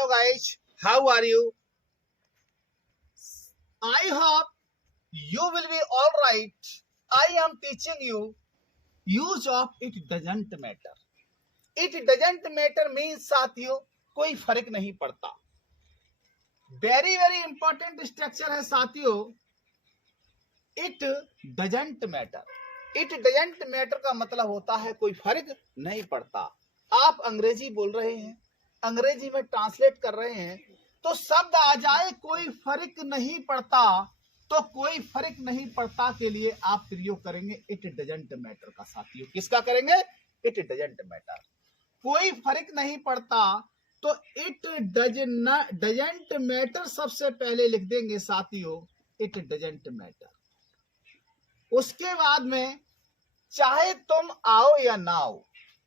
Hello guys, how are you? I hope you will be all right. I am teaching you use of it doesn't matter. It doesn't matter means साथियों कोई फर्क नहीं पड़ता. Very very important structure है साथियों. It doesn't matter. It doesn't matter का मतलब होता है कोई फर्क नहीं पड़ता. आप अंग्रेजी बोल रहे हैं, अंग्रेजी में ट्रांसलेट कर रहे हैं, तो शब्द आ जाए कोई फर्क नहीं पड़ता, तो कोई फर्क नहीं पड़ता के लिए आप प्रयोग करेंगे इट डजंट मैटर का. साथियों किसका करेंगे? It doesn't matter. कोई फर्क नहीं पड़ता तो इट डजंट मैटर सबसे पहले लिख देंगे साथियों, इट डजंट मैटर. उसके बाद में चाहे तुम आओ या ना आओ,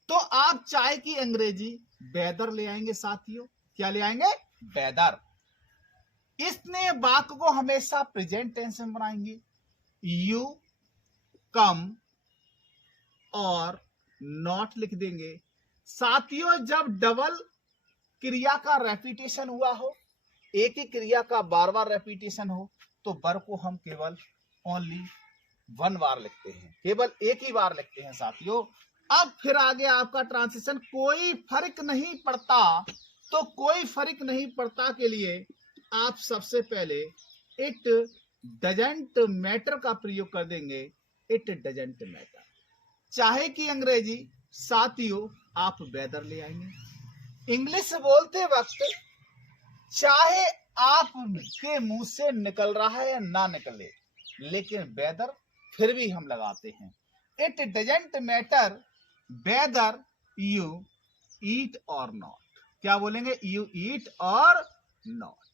तो आप चाहे की अंग्रेजी वेदर ले आएंगे साथियों. क्या ले आएंगे? वेदर. इसने वाक्य को हमेशा प्रेजेंट टेंस में बनाएंगे. यू कम और नॉट लिख देंगे साथियों. जब डबल क्रिया का रेपिटेशन हुआ हो, एक ही क्रिया का बार बार रेपिटेशन हो, तो वर्ब को हम केवल ओनली वन बार लिखते हैं, केवल एक ही बार लिखते हैं साथियों. अब फिर आगे आपका ट्रांजिशन कोई फर्क नहीं पड़ता, तो कोई फर्क नहीं पड़ता के लिए आप सबसे पहले इट डजंट मैटर का प्रयोग कर देंगे. It doesn't matter. चाहे कि अंग्रेजी साथियों आप वेदर ले आएंगे. इंग्लिश बोलते वक्त चाहे आप के मुंह से निकल रहा है या ना निकले, लेकिन वेदर फिर भी हम लगाते हैं. It doesn't matter whether you eat और नॉट. क्या बोलेंगे? यू ईट और नॉट.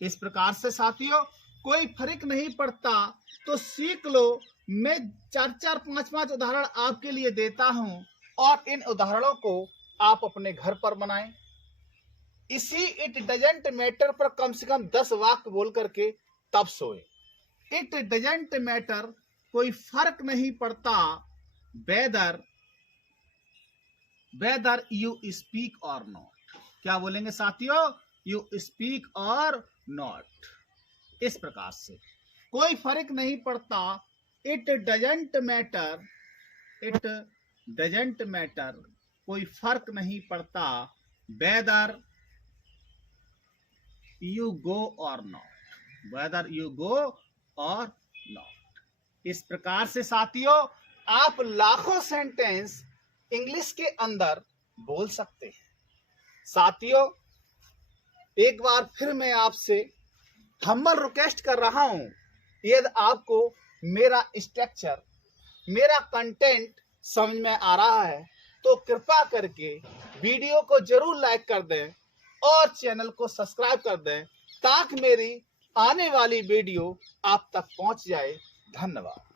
इस प्रकार से साथियों कोई फर्क नहीं पड़ता, तो सीख लो. मैं 4-4, 5-5 उदाहरण आपके लिए देता हूं और इन उदाहरणों को आप अपने घर पर बनाएं. इसी इट डजंट मैटर पर कम से कम 10 वाक्य बोल करके तब सोए. इट डजंट मैटर कोई फर्क नहीं पड़ता वेदर यू स्पीक और नॉट. क्या बोलेंगे साथियों? यू स्पीक और नॉट. इस प्रकार से कोई फर्क नहीं पड़ता. इट डजंट मैटर कोई फर्क नहीं पड़ता वेदर यू गो और नॉट. इस प्रकार से साथियों आप लाखों सेंटेंस इंग्लिश के अंदर बोल सकते हैं. साथियों एक बार फिर मैं आपसे हम्बल रिक्वेस्ट कर रहा हूं, यदि आपको मेरा स्ट्रक्चर, मेरा कंटेंट समझ में आ रहा है, तो कृपा करके वीडियो को जरूर लाइक कर दें और चैनल को सब्सक्राइब कर दें, ताकि मेरी आने वाली वीडियो आप तक पहुंच जाए. धन्यवाद.